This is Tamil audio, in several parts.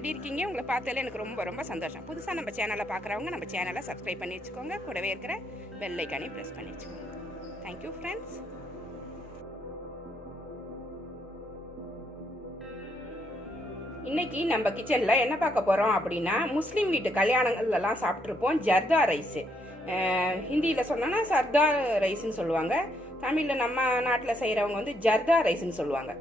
எப்படி இருக்கீங்க? உங்களை பார்த்தாலே எனக்கு ரொம்ப ரொம்ப சந்தோஷம். புதுசாக நம்ம சேனலை பார்க்குறவங்க நம்ம சேனலை சப்ஸ்கிரைப் பண்ணி வச்சுக்கோங்க. கூடவே இருக்கிற வெள்ளைக்கானே ப்ரெஸ் பண்ணி வச்சுக்கோங்க. தேங்க்யூ ஃப்ரெண்ட்ஸ் இன்றைக்கி நம்ம கிச்சனில் என்ன பார்க்க போகிறோம் அப்படின்னா முஸ்லீம் வீட்டு கல்யாணங்கள்லாம் சாப்பிட்ருப்போம் ஜர்தா ரைஸு ஹிந்தியில் சொன்னோன்னா சர்தா ரைஸ்னு சொல்லுவாங்க. தமிழில் நம்ம நாட்டில் செய்கிறவங்க வந்து ஜர்தா ரைஸ்னு சொல்லுவாங்க.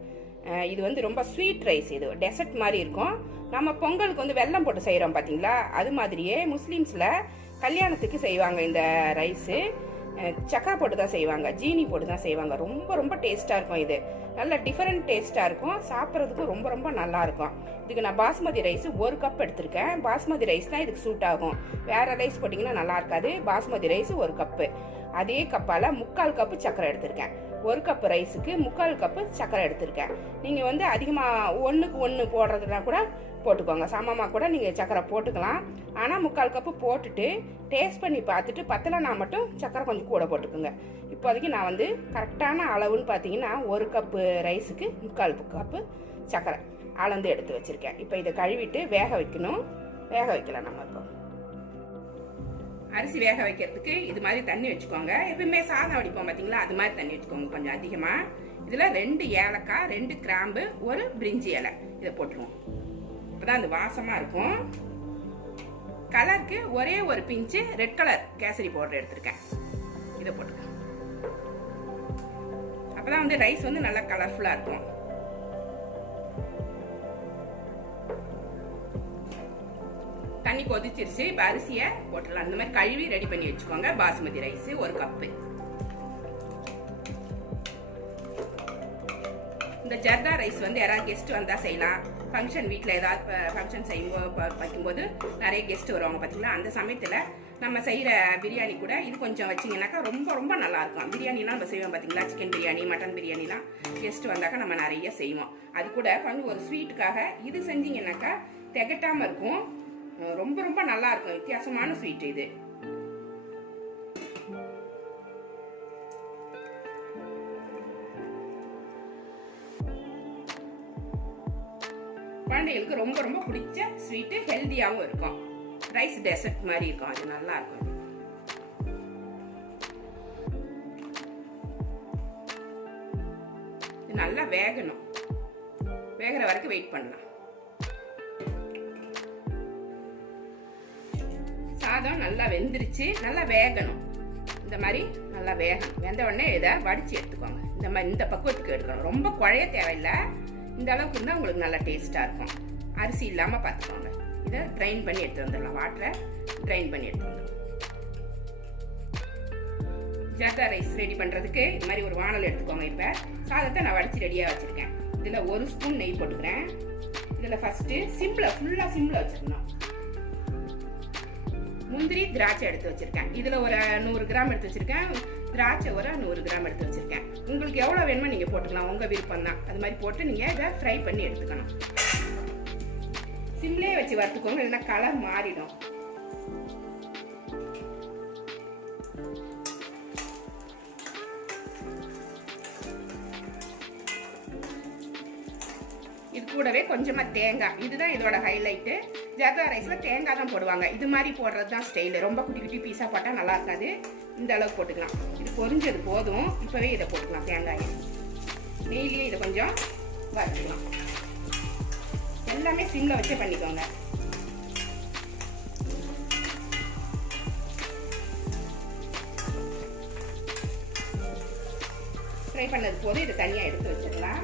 இது வந்து ரொம்ப ஸ்வீட் ரைஸ் இது. டெசர்ட் மாதிரி இருக்கும். நம்ம பொங்கலுக்கு வந்து வெல்லம் போட்டு செய்கிறோம் பார்த்தீங்களா அது மாதிரியே முஸ்லீம்ஸில் கல்யாணத்துக்கு செய்வாங்க இந்த ரைஸு சக்கரை போட்டு தான் செய்வாங்க ஜீனி போட்டு தான் செய்வாங்க. ரொம்ப ரொம்ப டேஸ்ட்டாக இருக்கும் இது. நல்ல டிஃப்ரெண்ட் டேஸ்ட்டாக இருக்கும். சாப்பிட்றதுக்கும் ரொம்ப ரொம்ப நல்லா இருக்கும். இதுக்கு நான் பாஸ்மதி ரைஸ் ஒரு கப் எடுத்திருக்கேன். பாஸ்மதி ரைஸ் தான் இதுக்கு சூட் ஆகும். வேறு ரைஸ் போட்டிங்கன்னா நல்லா இருக்காது. பாஸ்மதி ரைஸ் ஒரு கப்பு அதே கப்பால் முக்கால் கப்பு சக்கரை எடுத்திருக்கேன். ஒரு கப் ரைஸுக்கு முக்கால் கப்பு சக்கரை எடுத்திருக்கேன். நீங்கள் வந்து அதிகமாக ஒன்றுக்கு ஒன்று போடுறதுனா கூட போட்டுக்கோங்க. சமமாக கூட நீங்கள் சக்கரை போட்டுக்கலாம். ஆனால் முக்கால் கப்பு போட்டுட்டு டேஸ்ட் பண்ணி பார்த்துட்டு பத்தலைனா மட்டும் சக்கரை கொஞ்சம் கூட போட்டுக்கோங்க. இப்போதைக்கு நான் வந்து கரெக்டான அளவுன்னு பார்த்தீங்கன்னா ஒரு கப்பு ரைஸுக்கு முக்கால் கப்பு சக்கரை அளந்து எடுத்து வச்சுருக்கேன். இப்போ இதை கழுவிட்டு வேக வைக்கணும். வேக வைக்கலாம் நம்ம இப்போ. அரிசி வேக வைக்கிறதுக்கு இது மாதிரி தண்ணி வச்சுக்கோங்க. எப்பவுமே சாதம் வடிப்போம் பார்த்தீங்களா அது மாதிரி தண்ணி வச்சுக்கோங்க கொஞ்சம் அதிகமாக இதில் ரெண்டு ஏலக்காய் ரெண்டு கிராம்பு ஒரு பிரிஞ்சி இலை. இதை போட்டுருவோம். அப்பதான் அது வாசமாக இருக்கும். கலருக்கு ஒரே ஒரு பிஞ்சு ரெட் கலர் கேசரி பவுடர் எடுத்திருக்கேன். இதை போட்டுக்கோங்க அப்பதான் வந்து ரைஸ் வந்து நல்லா கலர்ஃபுல்லாக இருக்கும். தண்ணி கொதிச்சிருச்சு. இப்போ அரிசியை போட்டுடலாம். இந்த மாதிரி கழுவி ரெடி பண்ணி வச்சுக்கோங்க. பாசுமதி ரைஸ் ஒரு கப்பு இந்த ஜர்தா ரைஸ் வந்து யாராவது கெஸ்ட் வந்தால் செய்யலாம். ஃபங்க்ஷன் வீட்டில் ஏதாவது ஃபங்க்ஷன் செய்யும்போது வைக்கும்போது நிறைய கெஸ்ட் வருவாங்க பார்த்தீங்களா அந்த சமயத்தில் நம்ம செய்கிற பிரியாணி கூட இது கொஞ்சம் வச்சிங்கனாக்கா ரொம்ப ரொம்ப நல்லாயிருக்கும் பிரியாணிலாம் நம்ம செய்வோம் பார்த்தீங்களா சிக்கன் பிரியாணி மட்டன் பிரியாணிலாம் கெஸ்ட் வந்தாக்கா நம்ம நிறைய செய்வோம். அது கூட கொஞ்சம் ஒரு ஸ்வீட்டுக்காக இது செஞ்சீங்கன்னாக்கா திகட்டாமல் இருக்கும். ரொம்ப ரொம்ப நல்லா இருக்கும் வித்தியாசமான ஸ்வீட் இது. குழந்தைகளுக்கு ரொம்ப ரொம்ப பிடிச்ச ஸ்வீட்டு ஹெல்த்தியாகவும் இருக்கும். ரைஸ் டெசர்ட் மாதிரி இருக்கும். அது நல்லா இருக்கும் இது. நல்லா வேகணும். வேகிற வரைக்கும் வெயிட் பண்ணலாம். சாதம் நல்லா வெந்துருச்சு. நல்லா வேகணும். இந்த மாதிரி நல்லா வேகணும். வெந்த உடனே இதை வடித்து எடுத்துக்கோங்க. இந்த மாதிரி இந்த பக்குவத்துக்கு எடுக்கணும் ரொம்ப குழைய தேவையில்லை. இந்த அளவுக்கு இருந்தால் உங்களுக்கு நல்லா டேஸ்ட்டாக இருக்கும். அரிசி இல்லாமல் பார்த்துக்கோங்க. இதை ட்ரைன் பண்ணி எடுத்து வந்துடலாம். வாட்டரை ட்ரைன் பண்ணி எடுத்து வந்துடலாம். ஜர்தா ரைஸ் ரெடி பண்ணுறதுக்கு இது மாதிரி ஒரு வானல் எடுத்துக்கோங்க இப்போ. சாதத்தை நான் வடித்து ரெடியாக வச்சுருக்கேன். இதில் ஒரு ஸ்பூன் நெய் போட்டுக்கிறேன். இதில் ஃபஸ்ட்டு சிம்பிளை ஃபுல்லாக சிம்பிளை வச்சுருக்கணும். முந்திரி திராட்சை எடுத்து வச்சிருக்கேன். இதுல ஒரு நூறு கிராம் எடுத்து வச்சிருக்கேன். திராட்சை ஒரு நூறு கிராம் எடுத்து வச்சிருக்கேன். உங்களுக்கு எவ்வளவு வேணுமோ நீங்க போட்டுக்கலாம். உங்க விருப்பம் தான். அது மாதிரி போட்டு நீங்க இதை ஃப்ரை பண்ணி எடுத்துக்கணும். சிம்லே வச்சு வறுத்துக்கோங்க. இல்லைன்னா கலர் மாறிடும். இது கூடவே கொஞ்சமா தேங்காய். இதுதான் இதோட ஹைலைட்டு ஜாதா ரைஸில் தேங்காய் தான் போடுவாங்க. இது மாதிரி போடுறது தான் ஸ்டைலு ரொம்ப குட்டி குட்டி பீஸாக போட்டால் நல்லா இருக்காது. இந்த அளவுக்கு போட்டுக்கலாம். இது பொரிஞ்சது போதும். இப்போவே இதை போட்டுக்கலாம் தேங்காயை. நெய்லேயே இதை கொஞ்சம் வறுத்துக்கலாம். எல்லாமே சிம்மில் வச்சே பண்ணிக்கோங்க. ஃப்ரை பண்ணது போதும். இதை தனியாக எடுத்து வச்சிடலாம்.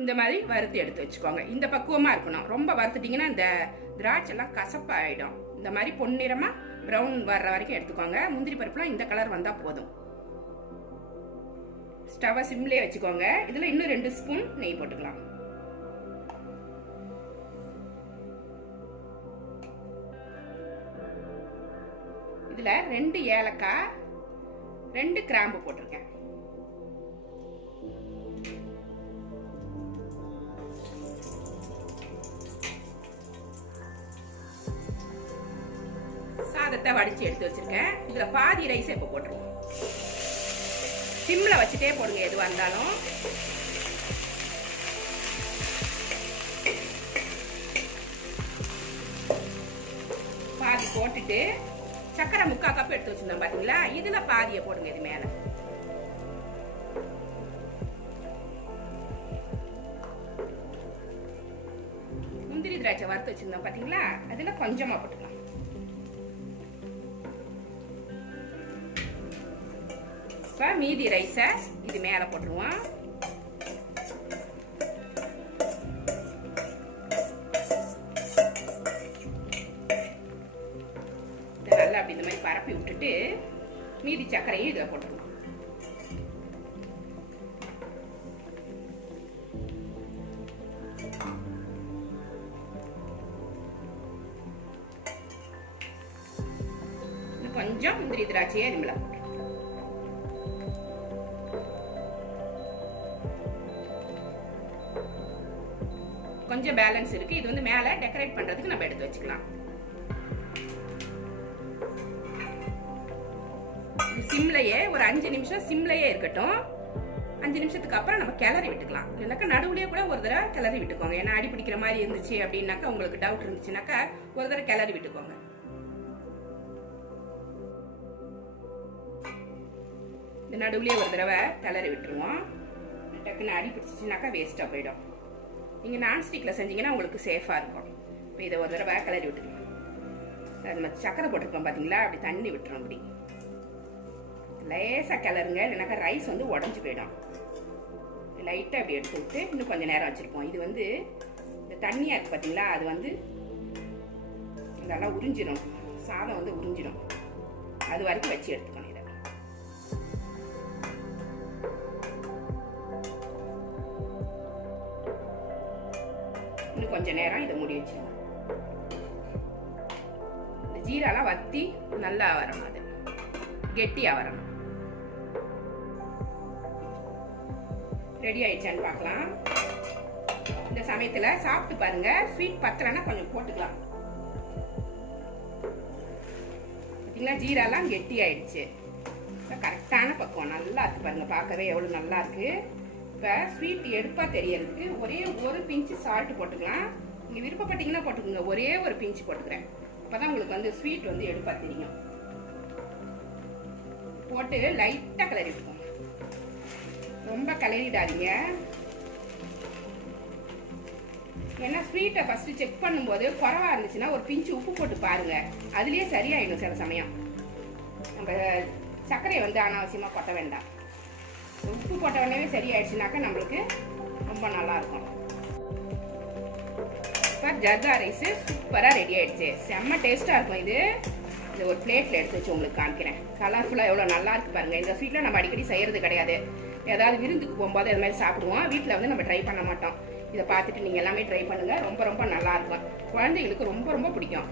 இந்த மாதிரி வறுத்து எடுத்து வச்சுக்கோங்க. இந்த பக்குவமாக இருக்கணும். ரொம்ப வறுத்துட்டிங்கன்னா இந்த திராட்சைலாம் கசப்பாயிடும். இந்த மாதிரி பொன்னிறமாக ப்ரௌன் வர்ற வரைக்கும் எடுத்துக்கோங்க. முந்திரி பருப்புலாம் இந்த கலர் வந்தால் போதும். ஸ்டவ்வை சிம்லேயே வச்சுக்கோங்க. இதில் இன்னும் ரெண்டு ஸ்பூன் நெய் போட்டுக்கலாம். இதில் ரெண்டு ஏலக்காய் ரெண்டு கிராம்பு போட்டிருக்கேன். ரசத்தை வடிச்சு எடுத்து வச்சிருக்கேன். இதுல பாதி ரைஸ் இப்போ போட்டுருவோம். சிம்ல வச்சுட்டே போடுங்க எதுவா இருந்தாலும். பாதி போட்டுட்டு சக்கரை முக்கா கப் எடுத்து வச்சிருந்தோம் பாத்தீங்களா? இதுல பாதியை போடுங்க இது மேல. முந்திரி திராட்சை வறுத்து வச்சிருந்தோம் பாத்தீங்களா? அதுல கொஞ்சமா போட்டுக்கலாம். இப்ப மீதி ரைஸை இது மேல போட்டுருவோம். இதை நல்லா அப்படி இந்த மாதிரி பரப்பி விட்டுட்டு மீதி சர்க்கரையும் இதில் போட்டுருவோம் கொஞ்சம் முந்திரி திராட்சையை இது போட்டு போட்டுருவோம். கொஞ்சம் பேலன்ஸ் இருக்கு. இது வந்து மேல டெக்கரேட் பண்றதுக்கு நம்ம எடுத்து வச்சுக்கலாம். இது சிம்லயே ஒரு அஞ்சு நிமிஷம் சிம்லயே இருக்கட்டும். அஞ்சு நிமிஷத்துக்கு அப்புறம் நம்ம கிளறி விட்டுக்கலாம். இல்லைனாக்கா நடுவுலேயே கூட ஒரு தடவை கிளறி விட்டுக்கோங்க. ஏன்னா அடி பிடிக்கிற மாதிரி இருந்துச்சு அப்படின்னாக்கா உங்களுக்கு டவுட் இருந்துச்சுனாக்கா ஒரு தடவை கிளறி விட்டுக்கோங்க. இந்த நடுவுலேயே ஒரு தடவை கிளறி விட்டுருவோம். டக்குன்னு அடி பிடிச்சிச்சுனாக்கா வேஸ்ட்டாக போயிடும். நீங்கள் நான்ஸ்டிக்கில் செஞ்சீங்கன்னா உங்களுக்கு சேஃபாக இருக்கும். இப்போ இதை ஒரு தடவை கிளறி விட்டுக்கலாம் நம்ம சக்கரை போட்டிருக்கோம் பார்த்தீங்களா அப்படி தண்ணி விட்டுரும் அப்படி. லேசாக கிளறுங்க. இல்லைனாக்கா ரைஸ் வந்து உடஞ்சி போயிடும். லைட்டாக அப்படி எடுத்து விட்டு இன்னும் கொஞ்சம் நேரம் வச்சுருப்போம். இது வந்து இந்த தண்ணியாக இருக்குது பார்த்தீங்களா அது வந்து நல்லா உறிஞ்சிடும் சாதம் வந்து உறிஞ்சிடும் அது வரைக்கும் வச்சு எடுத்துக்கணும் இன்னும் கொஞ்சம் நேரம் இதை மூடி வச்சிருங்க. இந்த ஜீராலாம் வத்தி நல்லா வரணும் அது. கெட்டியாக வரணும் ரெடி ஆயிடுச்சான்னு பார்க்கலாம். இந்த சமயத்தில் சாப்பிட்டு பாருங்க. ஸ்வீட் பத்தலைன்னா கொஞ்சம் போட்டுக்கலாம். பார்த்தீங்களா ஜீராலாம் கெட்டி ஆயிடுச்சு. கரெக்டான பக்குவம். நல்லா இருக்கு பாருங்க. பார்க்கவே எவ்வளோ நல்லா இருக்குது இப்போ ஸ்வீட் எடுப்பா தெரியறதுக்கு ஒரே ஒரு பிஞ்சு சால்ட் போட்டுக்கலாம். நீங்கள் விருப்பப்பட்டீங்கன்னா போட்டுக்கோங்க. ஒரே ஒரு பிஞ்சு போட்டுக்கிறேன். அப்போ தான் உங்களுக்கு வந்து ஸ்வீட் வந்து எடுப்பா தெரியும். போட்டு லைட்டாக கிளறி விட்டுக்கோங்க ரொம்ப கிளறிடாதீங்க ஏன்னா ஸ்வீட்டை ஃபஸ்ட்டு செக் பண்ணும்போது குறவாக இருந்துச்சுன்னா ஒரு பிஞ்சு உப்பு போட்டு பாருங்கள் அதுலேயே சரியாயிடும் சில சமயம். நம்ம சர்க்கரையை வந்து அனாவசியமாக கொட்ட வேண்டாம். உப்பு போட்ட உடனே சரியாயிடுச்சுனாக்கா நம்மளுக்கு ரொம்ப நல்லா இருக்கும் இப்போ ஜர்தா ரைஸு சூப்பராக ரெடி ஆகிடுச்சு செம்ம டேஸ்ட்டாக இருக்கும் இது. இது ஒரு பிளேட்டில் எடுத்து வச்சு உங்களுக்கு காமிக்கிறேன். கலர்ஃபுல்லாக எவ்வளோ நல்லா இருக்குது பாருங்கள் இந்த ஸ்வீட்டில் நம்ம அடிக்கடி செய்கிறது கிடையாது. ஏதாவது விருந்துக்கு போகும்போது அது மாதிரி சாப்பிடுவோம். வீட்டில் வந்து நம்ம ட்ரை பண்ண மாட்டோம். இதை பார்த்துட்டு நீங்கள் எல்லாமே ட்ரை பண்ணுங்கள் ரொம்ப ரொம்ப நல்லா இருக்கும் குழந்தைகளுக்கு ரொம்ப ரொம்ப பிடிக்கும்.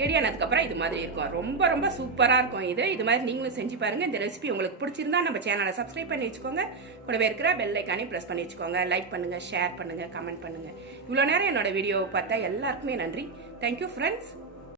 ரெடி ஆனதுக்கப்புறம் இது மாதிரி இருக்கும். ரொம்ப ரொம்ப சூப்பராக இருக்கும் இது. இது மாதிரி நீங்களும் செஞ்சு பாருங்க. இந்த ரெசிபி உங்களுக்கு பிடிச்சிருந்தா நம்ம சேனலை சப்ஸ்கிரைப் பண்ணி வச்சுக்கோங்க. கூடவே இருக்கிற பெல் ஐக்கானே ப்ரெஸ் பண்ணி வச்சுக்கோங்க. லைக் பண்ணுங்க ஷேர் பண்ணுங்க கமெண்ட் பண்ணுங்க. இவ்வளோ நேரம் என்னோட வீடியோவை பார்த்தா எல்லாருக்குமே நன்றி. Thank you friends